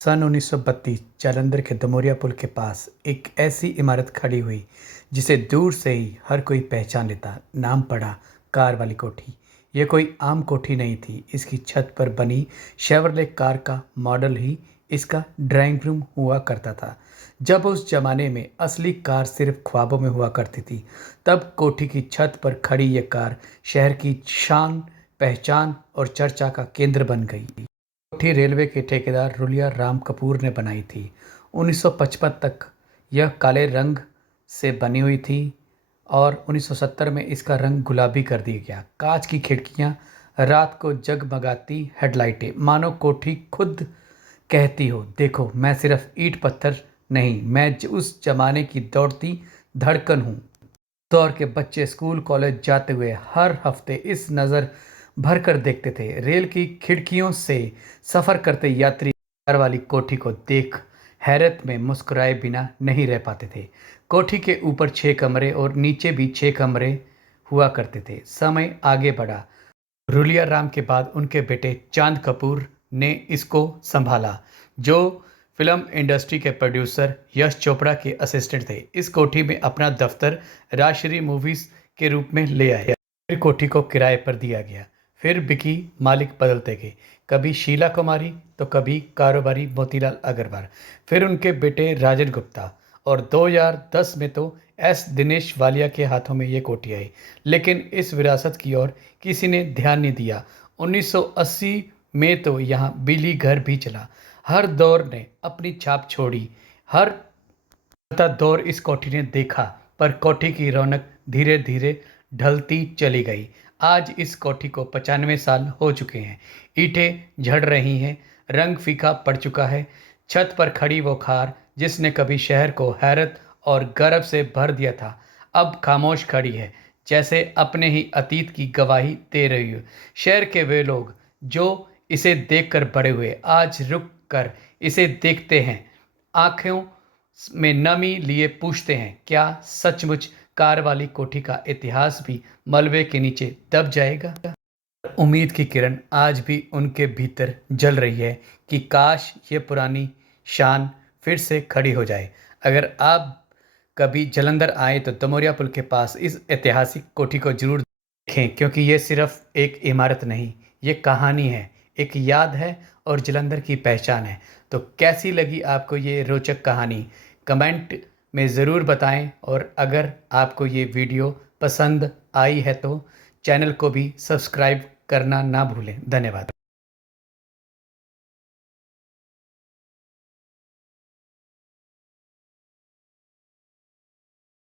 सन 1932 जालंधर के दमोरिया पुल के पास एक ऐसी इमारत खड़ी हुई जिसे दूर से ही हर कोई पहचान लेता। नाम पड़ा कार वाली कोठी। यह कोई आम कोठी नहीं थी। इसकी छत पर बनी शेवरले कार का मॉडल ही इसका ड्राइंग रूम हुआ करता था। जब उस जमाने में असली कार सिर्फ ख्वाबों में हुआ करती थी, तब कोठी की छत पर खड़ी यह कार शहर की शान, पहचान और चर्चा का केंद्र बन गई। कोठी रेलवे के ठेकेदार रुलिया राम कपूर ने बनाई थी। 1955 तक यह काले रंग से बनी हुई थी और 1970 में इसका रंग गुलाबी कर दिया गया। कांच की खिड़कियां, रात को जगमगाती हेडलाइटें, मानो कोठी खुद कहती हो, देखो मैं सिर्फ ईंट पत्थर नहीं, मैं उस जमाने की दौड़ती धड़कन हूँ। दौर के बच्चे स्कूल कॉलेज जाते हुए हर हफ्ते इस नज़र भर कर देखते थे। रेल की खिड़कियों से सफ़र करते यात्री कार वाली कोठी को देख हैरत में मुस्कुराए बिना नहीं रह पाते थे। कोठी के ऊपर 6 कमरे और नीचे भी 6 कमरे हुआ करते थे। समय आगे बढ़ा। रुलिया राम के बाद उनके बेटे चांद कपूर ने इसको संभाला, जो फिल्म इंडस्ट्री के प्रोड्यूसर यश चोपड़ा के असिस्टेंट थे। इस कोठी में अपना दफ्तर राजश्री मूवीज के रूप में ले आए। फिर कोठी को किराए पर दिया गया। फिर बिकी मालिक बदलते गए, कभी शीला कुमारी तो कभी कारोबारी मोतीलाल अग्रवाल, फिर उनके बेटे राजन गुप्ता और 2010 में तो एस दिनेश वालिया के हाथों में ये कोठी आई। लेकिन इस विरासत की ओर किसी ने ध्यान नहीं दिया। 1980 में तो यहाँ बिजली घर भी चला। हर दौर ने अपनी छाप छोड़ी, हर बदलता दौर इस कोठी ने देखा, पर कोठी की रौनक धीरे धीरे ढलती चली गई। आज इस कोठी को 95 साल हो चुके हैं। ईंटें झड़ रही हैं, रंग फीका पड़ चुका है। छत पर खड़ी वो कार जिसने कभी शहर को हैरत और गर्व से भर दिया था, अब खामोश खड़ी है, जैसे अपने ही अतीत की गवाही दे रही हो। शहर के वे लोग जो इसे देखकर बड़े हुए, आज रुक कर इसे देखते हैं, आंखों में नमी लिए पूछते हैं, क्या सचमुच कार वाली कोठी का इतिहास भी मलबे के नीचे दब जाएगा? उम्मीद की किरण आज भी उनके भीतर जल रही है कि काश ये पुरानी शान फिर से खड़ी हो जाए। अगर आप कभी जलंधर आए तो दमोरिया पुल के पास इस ऐतिहासिक कोठी को जरूर देखें, क्योंकि ये सिर्फ एक इमारत नहीं, ये कहानी है, एक याद है और जलंधर की पहचान है। तो कैसी लगी आपको ये रोचक कहानी? कमेंट में ज़रूर बताएं, और अगर आपको ये वीडियो पसंद आई है तो चैनल को भी सब्सक्राइब करना ना भूलें। धन्यवाद।